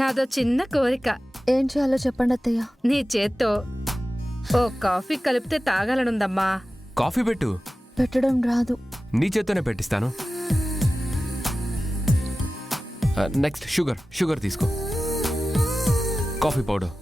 నాదో చిన్న కోరిక. ఏం చేయాలో చెప్పండి అత్తయ్య. నీ చేత్తో ఓ కాఫీ కలిపితే తాగాలనుందమ్మా. కాఫీ పెట్టు. పెట్టడం రాదు. నీ చేత్తోనే పెట్టిస్తాను. నెక్స్ట్ షుగర్ తీసుకో. Coffee powder.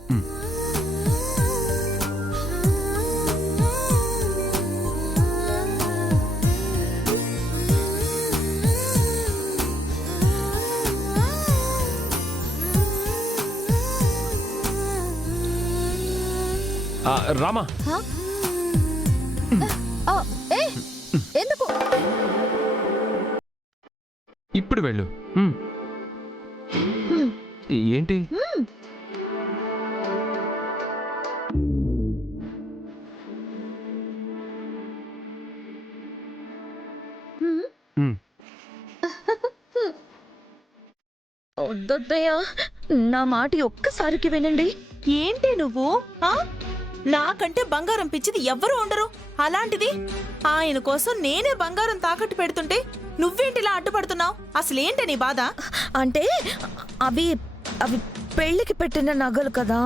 రామా, ఎందుకు ఇప్పుడు వెళ్ళు. ఏంటి? వద్దయ్యా, నా మాట ఒక్కసారికి వినండి. ఏంటి నువ్వు? నాకంటే బంగారం పిచ్చిది ఎవ్వరూ ఉండరు. అలాంటిది ఆయన కోసం నేనే బంగారం తాకట్టు పెడుతుంటే నువ్వేంటిలా అడ్డుపడుతున్నావు? అసలేంటి నీ బాధ? అంటే అవి అవి పెళ్లికి పెట్టిన నగలు కదా,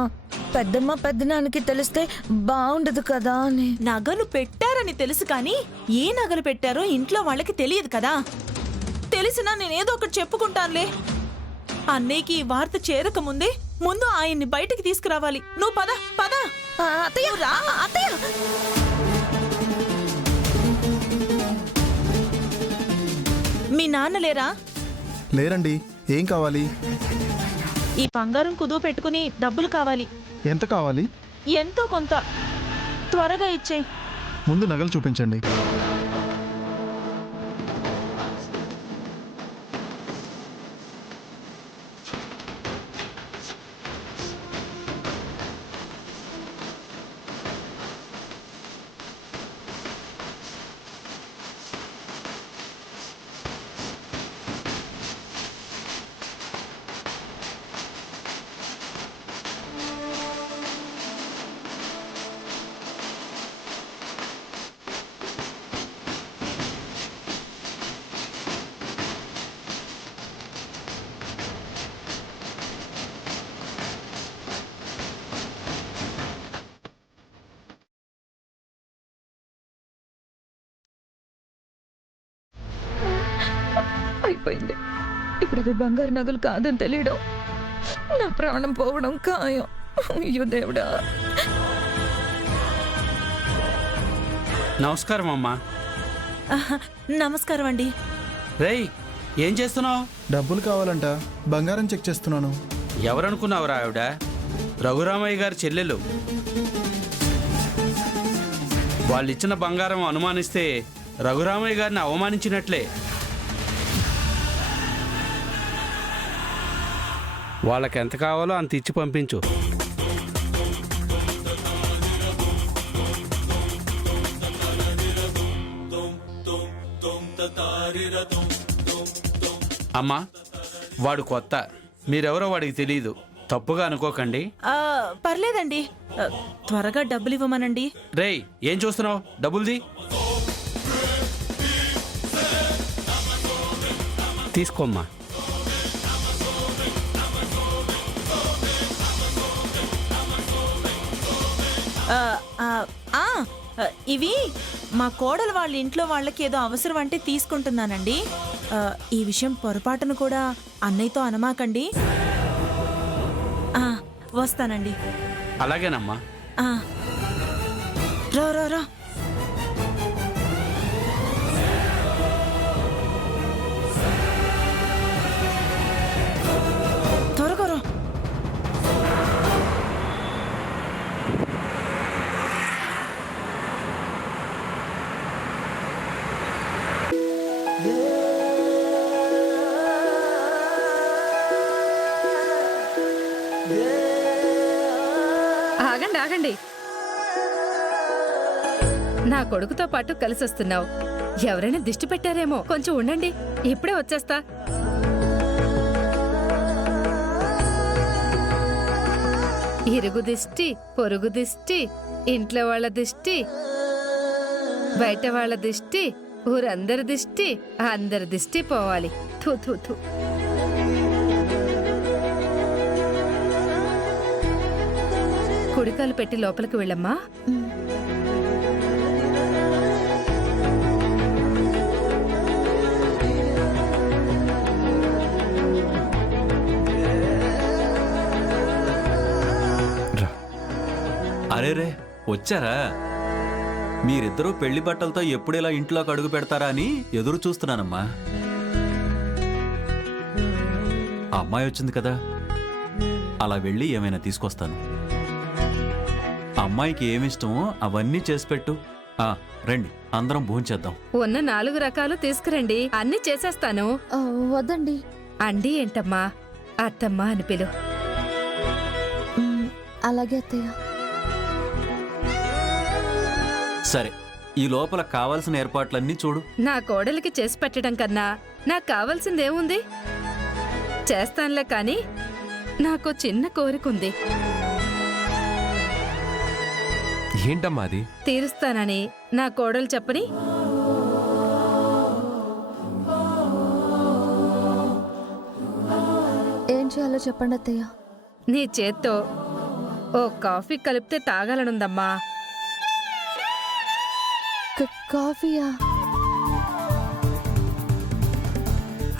పెద్దమ్మ పెద్దనానికి తెలిస్తే బాగుండదు కదా అని. నగలు పెట్టారని తెలుసు కానీ ఏ నగలు పెట్టారో ఇంట్లో వాళ్ళకి తెలియదు కదా. తెలిసినా నేనేదో ఒకటి చెప్పుకుంటానులే. అన్నయ్యకి ఈ వార్త చేరకముందే ముందు ఆయన్ని బయటికి తీసుకురావాలి. నువ్వు పద పద. అత్తయ్య రా. అత్తయ్య, మీ నాన్న లేరా? లేరండి. ఏం కావాలి? ఈ బంగారం కుదువ పెట్టుకుని డబ్బులు కావాలి. ఎంత కావాలి? ఎంతో కొంత త్వరగా ఇచ్చేయి. ముందు నగలు చూపించండి. అయిపోయింది. ఇప్పుడు అవి బంగారు నగలు కాదని తెలియడం, నా ప్రాణం పోవడం ఖాయం. అయ్యో దేవుడా. నమస్కారం అమ్మా. నమస్కారం అండి. రేయ్, ఏం చేస్తున్నావు? డబ్బులు కావాలంట. బంగారం చెక్ చేస్తున్నాను. ఎవరనుకున్నావురా ఆవిడ? రఘురామయ్య గారి చెల్లెలు. వాళ్ళిచ్చిన బంగారం అనుమానిస్తే రఘురామయ్య గారిని అవమానించినట్లే. వాళ్ళకి ఎంత కావాలో అంత ఇచ్చి పంపించు. అమ్మా, వాడు కొత్త, మీరెవరో వాడికి తెలీదు. తప్పుగా అనుకోకండి. పర్లేదండి, త్వరగా డబ్బులు ఇవ్వమనండి. రేయ్, ఏం చూస్తున్నావు? డబ్బులుది. తీసుకోమ్మా. ఇవి మా కోడలు వాళ్ళ ఇంట్లో వాళ్ళకి ఏదో అవసరం అంటే తీసుకుంటున్నానండి. ఈ విషయం పొరపాటును కూడా అన్నయ్యతో అనమాకండి. వస్తానండి. అలాగేనమ్మా. రా రా రా. త్వరగా రా. ఆగండి ఆగండి. నా కొడుకుతో పాటు కలిసొస్తున్నావు. ఎవరైనా దిష్టి పెట్టారేమో, కొంచెం ఉండండి, ఇప్పుడే వచ్చేస్తా. ఇరుగు దిష్టి, పొరుగు దిష్టి, ఇంట్లో వాళ్ళ దిష్టి, బయట వాళ్ళ దిష్టి, ఊరందరి దిష్టి, అందరి దిష్టి పోవాలి. థూ థూ థూ. కుడికాలు పెట్టి లోపలికి వెళ్ళమ్మా. మ్. రా. అరే రే వచ్చారా? మీరిద్దరూ పెళ్లి బట్టలతో ఎప్పుడు ఇలా ఇంట్లోకి అడుగు పెడతారా అని ఎదురు చూస్తున్నానమ్మా. ఆ అమ్మాయి వచ్చింది కదా, అలా వెళ్ళి ఏమైనా తీసుకొస్తాను. అమ్మాయికి ఏమిష్టమో అవన్నీ చేసి పెట్టు. రండి అందరం భోంచేద్దాం. ఉన్న 4 రకాలు తీసుకురండి, అన్ని చేసేస్తాను. ఆ, వద్దండి. అండి ఏంటమ్మా, అత్తమ్మ అని పిలు. మ్, అలాగే అత్తయ్య. సరే, ఈ లోపల కావాల్సిన ఏర్పాట్లన్నీ చూడు. నా కోడలికి చేసి పెట్టడం కన్నా నాకు కావాల్సిందేముంది? చేస్తానులే కాని నాకు చిన్న కోరికుంది, ఏంటమ్మా అది? తీరుస్తానని నా కోడలు చెప్పని. ఏం చేయాలో చెప్పండి అత్తయ్య. నీ చేత్తో ఓ కాఫీ కలిపితే తాగాలనుందమ్మా. కాఫీయా?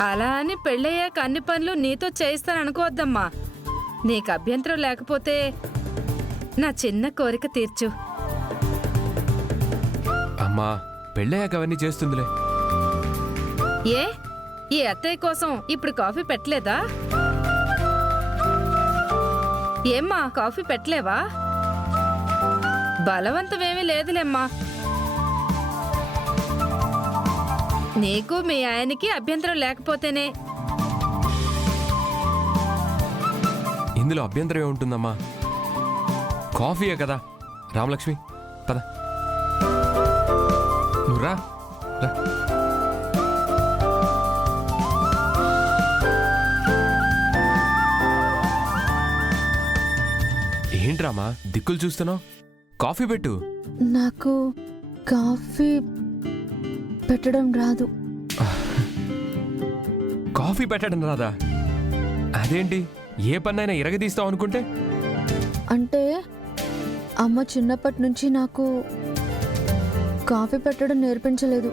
అలా అని పెళ్ళయ్యాక అన్ని పనులు నీతో చేయిస్తాననుకోవద్దమ్మా. నీకు అభ్యంతరం లేకపోతే నా చిన్న కోరిక తీర్చు. అమ్మా, పెళ్ళయ్యాక అవన్నీ చేస్తుందిలే. ఏ ఈ అత్తయ్య కోసం ఇప్పుడు కాఫీ పెట్టలేదా? ఏమ్మా, కాఫీ పెట్టలేవా? బలవంతమేమీ లేదులేమ్మా. నీకు మీ ఆయనకి అభ్యంతరం లేకపోతేనే. ఇందులో అభ్యంతరం ఏముంటుందమ్మా? కాఫీయే కదా. రామలక్ష్మి పద, నువ్వు రా. ఏంట్రామా దిక్కులు చూస్తున్నావు? కాఫీ పెట్టు. నాకు కాఫీ పెట్టడం రాదు. కాఫీ పెట్టడం రాదా? అదేంటి, ఏ పన్నైనా ఇరగదీస్తావు అనుకుంటే? అంటే అమ్మ చిన్నప్పటి నుంచి నాకు కాఫీ పెట్టడం నేర్పించలేదు.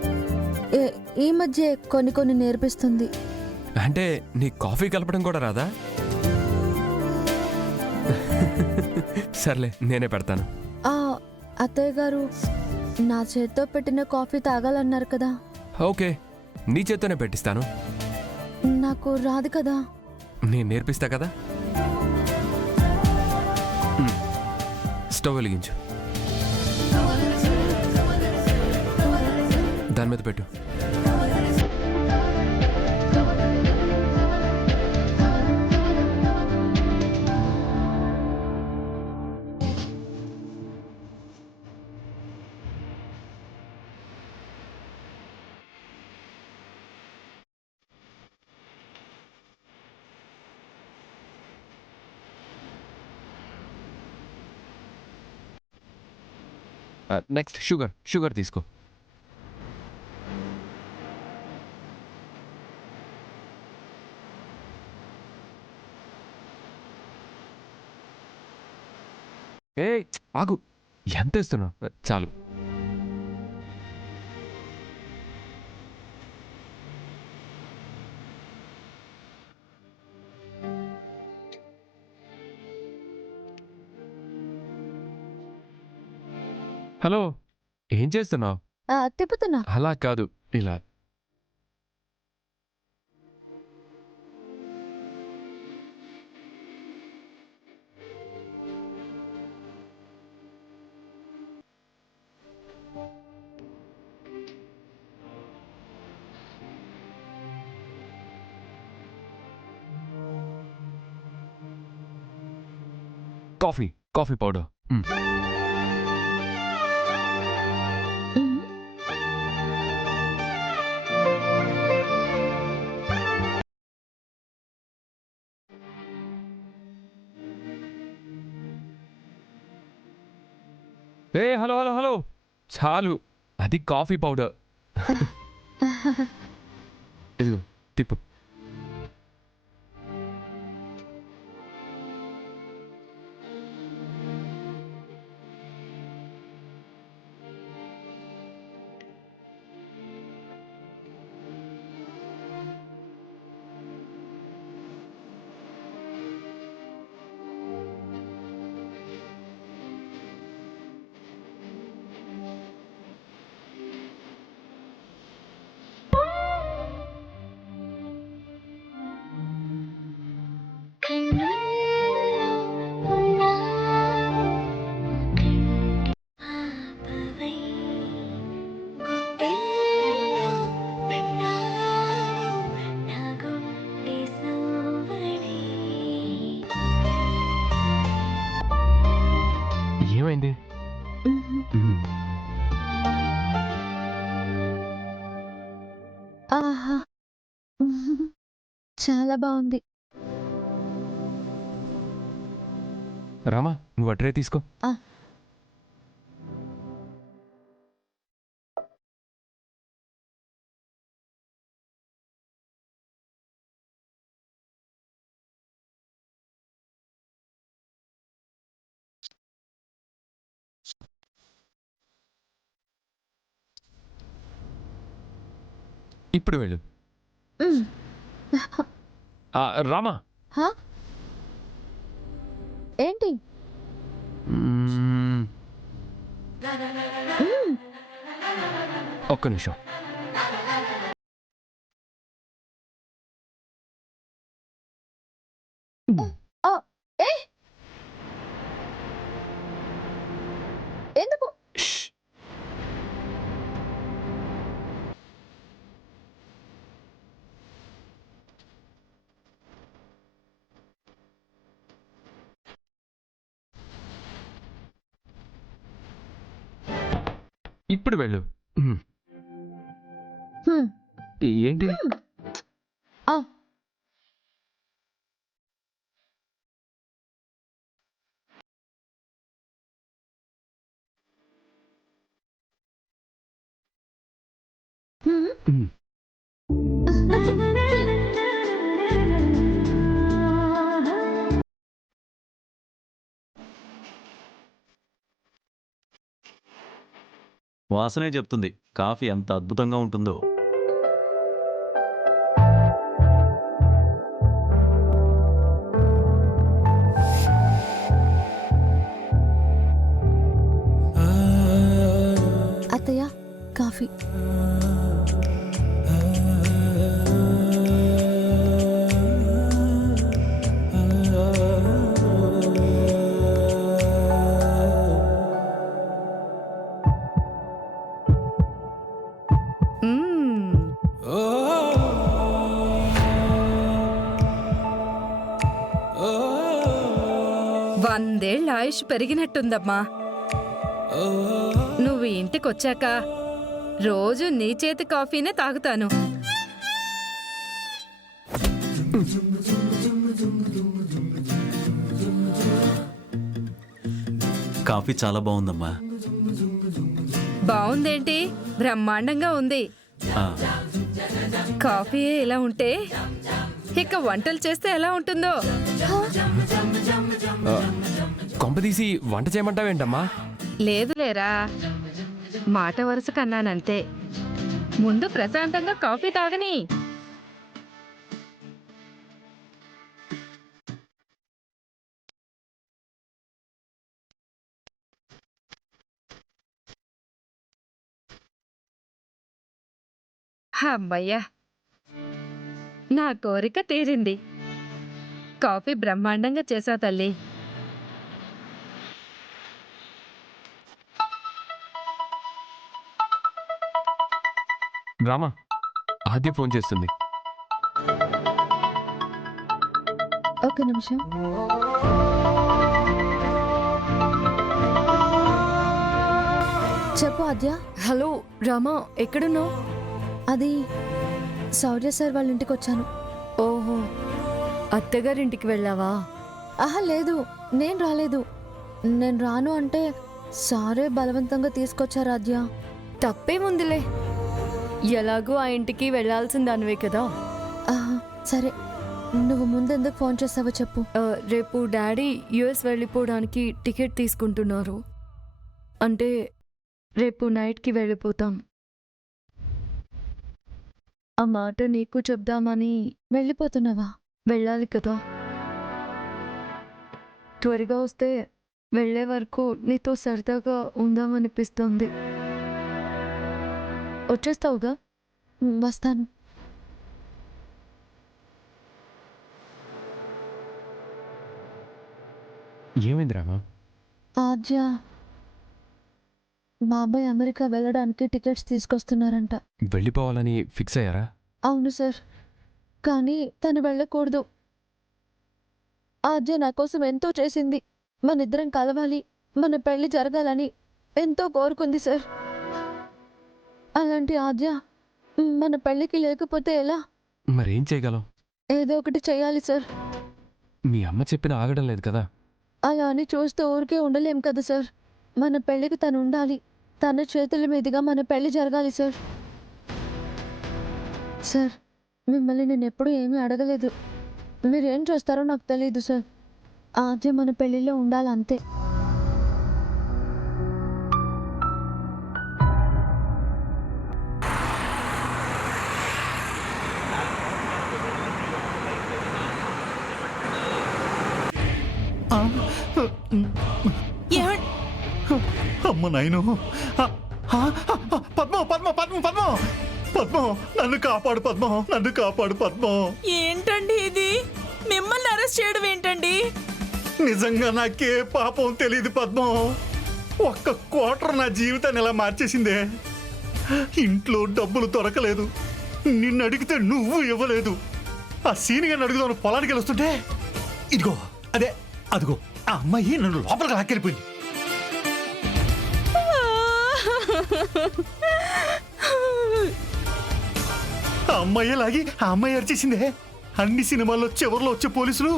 ఈ మధ్య కొన్ని నేర్పిస్తుంది. అంటే నీకు కాఫీ కలపడం కూడా రాదా? సర్లే, నేనే పెడతాను. అత్తయ్య గారు నా చేత్తో పెట్టిన కాఫీ తాగాలన్నారు కదా. ఓకే, నీ చేత్తోనే పెట్టిస్తాను. నాకు రాదు కదా. నేను నేర్పిస్తా కదా. స్టవ్ వెలిగించు, దాని మీద పెట్టు. నెక్స్ట్ షుగర్ తీసుకో. ఏ ఆగు, ఎంత ఇస్తున్నావు? చాలు. హలో, ఏం చేస్తున్నావు? తిప్పుతున్నా. అలా కాదు, ఇలా. Coffee powder. ఏ హలో, చాలు, అది కాఫీ పౌడర్. ఇదిగో తిప్పు. చాలా బాగుంది. రామా నువ్వు అట్రే తీసుకో. ఆ. ఇప్పుడు వెళ్ళు. మ్. రామా. హా? ఏంటి? మ్మ్. మ్. ఒక్క నిమిషం. ఆ, ఏ? ఎందుకు? ష్. ఇప్పుడు వెళ్ళు. మ్మ్. హ్మ్. ఏంటి? ఆ. హ్మ్. మ్మ్. వాసనే చెప్తుంది కాఫీ ఎంత అద్భుతంగా ఉంటుందో. అత్తయ్య, కాఫీ. మ్మ్. వందేళ్ల ఆయుష్ పెరిగినట్టుందమ్మా. నువ్వు ఇంటికొచ్చాక రోజు నీ చేతి కాఫీనే తాగుతాను. కాఫీ చాలా బాగుందమ్మా. బావుందేంటి? బ్రహ్మాండంగా ఉంది. ఆ, కాఫీయే ఇలా ఉంటే ఇక వంటలు చేస్తే ఎలా ఉంటుందో. కొంపదీసి వంట చేయమంటావేంటమ్మా? లేదు లేరా, మాట వరుస కన్నానంతే. ముందు ప్రశాంతంగా కాఫీ తాగని. అమ్మయ్యా, నా కోరిక తీరింది. కాఫీ బ్రహ్మాండంగా చేసా తల్లి. రామా, ఆద్య ఫోన్ చేస్తుంది. ఒక నిమిషం. చెప్పు ఆద్య. హలో రామా, ఎక్కడున్నావు? అది శౌర్య సార్ వాళ్ళ ఇంటికి వచ్చాను. ఓహో, అత్తగారింటికి వెళ్ళావా? ఆహా లేదు, నేను రాలేదు. నేను రాను అంటే సారే బలవంతంగా తీసుకొచ్చారు ఆద్య. తప్పేముందిలే, ఎలాగో ఆ ఇంటికి వెళ్ళాల్సిందానివే కదా. ఆహా, సరే, నువ్వు ముందెందుకు ఫోన్ చేస్తావో చెప్పు. రేపు డాడీ యుఎస్ వెళ్ళిపోవడానికి టికెట్ తీసుకుంటున్నారు. అంటే రేపు నైట్కి వెళ్ళిపోతాం. ఆ మాట నీకు చెప్దామని. వెళ్ళిపోతున్నావా? వెళ్ళాలి కదా. త్వరగా వస్తే వెళ్ళే వరకు నీతో సరదాగా ఉందామనిపిస్తుంది. వచ్చేస్తావుగా? వస్తాను. ఏమైంది రామా? ఆద్య, మా అబ్బాయి అమెరికా వెళ్ళడానికి టికెట్స్ తీసుకొస్తున్నారంట. వెళ్ళిపోవాలని ఫిక్స్ అయ్యారా? అవును సార్, కానీ తను వెళ్ళకూడదు. ఆద్య నా కోసం ఎంతో చేసింది. మనిద్దరం కలవాలి, మన పెళ్లి జరగాలని ఎంతో కోరుకుంది సార్. అలాంటి ఆద్య మన పెళ్లికి లేకపోతే ఎలా? మరేం చేయగలం? ఏదో ఒకటి చేయాలి సార్. మీ అమ్మ చెప్పిన ఆగడం లేదు కదా. అలా అని చూస్తూ ఊరికే ఉండలేం కదా సార్. మన పెళ్ళికి తను ఉండాలి. తన చేతుల మీదుగా మన పెళ్లి జరగాలి సార్. సార్, మిమ్మల్ని నేను ఎప్పుడూ ఏమీ అడగలేదు. మీరేం చేస్తారో నాకు తెలియదు సార్. ఆద్య మన పెళ్ళిలో ఉండాలంతే. ఏమండి? అమ్మ నాయను పద్మ పద్మ పద్మ పద్మ పద్మ నన్ను కాపాడు పద్మ, నన్ను కాపాడు పద్మ. ఏంటండి ఇది? మిమ్మల్ని అరెస్ట్ చేయడం ఏంటండి? నిజంగా నాకే పాపం తెలియదు పద్మ. ఒక్క క్వార్టర్ నా జీవితాన్ని ఇలా మార్చేసిందే. ఇంట్లో డబ్బులు దొరకలేదు, నిన్ను అడిగితే నువ్వు ఇవ్వలేదు. ఆ సీనియర్ని అడుగుదాను పొలానికి వెళ్ళొస్తుంటే ఇదిగో అదే అదిగో ఆ అమ్మాయి నన్ను లోపలికి లాక్కెళ్ళిపోయింది. ఆ అమ్మాయి లాగి ఆ అమ్మాయి అరిచేసిందే. అన్ని సినిమాల్లో చివరిలో వచ్చే పోలీసులు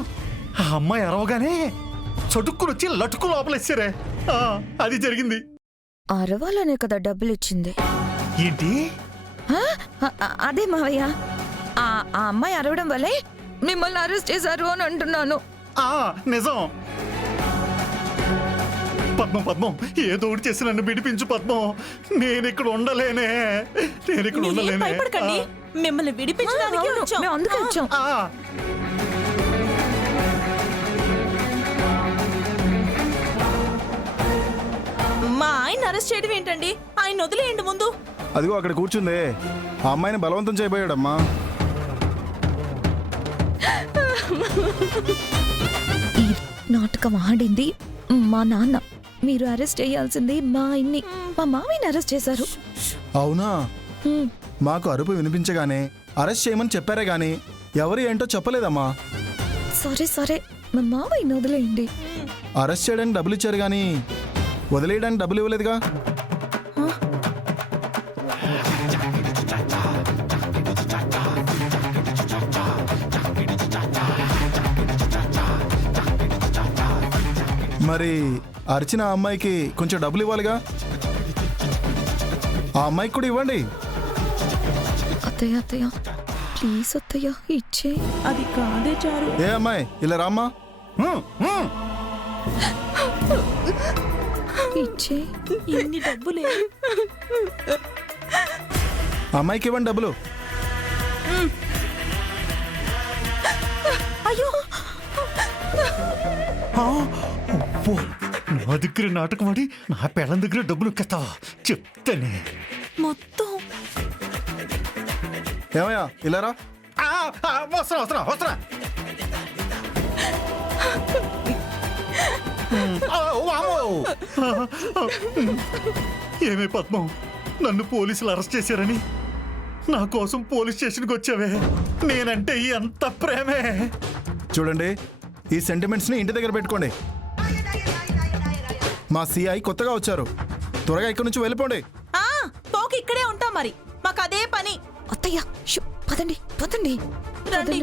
ఆ అమ్మాయి అరవగానే చటుక్కుని వచ్చి లటుకు లోపలేసారే. అది జరిగింది. అరవాలనే కదా డబ్బులు ఇచ్చింది. ఏంటి? అదే మావయ్య, ఆ అమ్మాయి అరవడం వల్లే మిమ్మల్ని అరెస్ట్ చేశారు అని అంటున్నాను. నిజం. పద్మం పద్మం ఏదో ఒకటి చేసి నన్ను విడిపించు పద్మం. నేను ఇక్కడ ఉండలేనే, నేను ఇక్కడ మీరేం ఉండలేనే. భయపడకండి, మిమ్మల్ని విడిపించడానికి వచ్చాం. మేము అందుకే వచ్చాం. మా ఆయన అరెస్ట్ చేయడం ఏంటండి? ఆయన వదిలేయండి ముందు. అదిగో అక్కడ కూర్చుందే, ఆ అమ్మాయిని బలవంతం చేయబోయాడమ్మా. ఈ నాటకం ఆడింది మా నాన్న. మీరు అరెస్ట్ చేయాల్సింది మా ఆయన్ని. మా మావయ్యని అరెస్ట్ చేశారు. అవునా? మాకు అరుపు వినిపించగానే అరెస్ట్ చేయమని చెప్పారే గాని ఎవరు ఏంటో చెప్పలేదమ్మా. సరే సరే, మా మావయ్యని వదిలేయండి. అరెస్ట్ చేయడానికి డబ్బులు ఇచ్చారు గాని వదిలేయడానికి డబ్బులు ఇవ్వలేదుగా. మరి అరిచిన ఆ అమ్మాయికి కొంచెం డబ్బులు ఇవ్వాలిగా. ఆ అమ్మాయికి కూడా ఇవ్వండి. అత్తయ్య అత్తయ్య ప్లీజ్ అత్తయ్య ఇచ్చే. అది కాదే చారు. ఏ అమ్మాయి ఇలా రామ్మా. ఇచ్చే. ఇన్ని డబ్బులే. అమ్మాయికి ఇవ్వండి డబ్బులు. అయ్యో, నా దగ్గర నాటకం ఆడి నా పెళ్ళం దగ్గర డబ్బులు ఎక్కేస్తావా చెప్తానే. మొత్తం ఏమయ్యా ఇలా రా. వస్తున్నా వస్తున్నా వస్తున్నా. ఏమే పద్మం, నన్ను పోలీసులు అరెస్ట్ చేశారని నా కోసం పోలీస్ స్టేషన్కి వచ్చావే. నేనంటే ఎంత ప్రేమే. చూడండి, ఈ సెంటిమెంట్స్ ని ఇంటి దగ్గర పెట్టుకోండి. మా సిఐ కొత్తగా వచ్చారు, త్వరగా ఇక్కడి నుంచి వెళ్ళిపోండి. పోక ఇక్కడే ఉంటాం మరి, మాకు అదే పని. అత్తయ్య పదండి పదండి. రండి.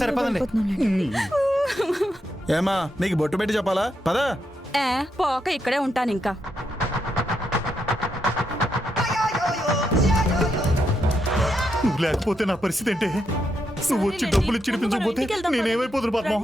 సరే పదండి. ఏమా నీకు బొట్టు పెట్టి చెప్పాలా? పదా. పోక ఇక్కడే ఉంటాను ఇంకా. నువ్వు లేకపోతే నా పరిస్థితి ఏంటే? నువ్వు వచ్చి డబ్బులు చిడిపించకపోతే నేనేమైపోతున్నా పద్మం?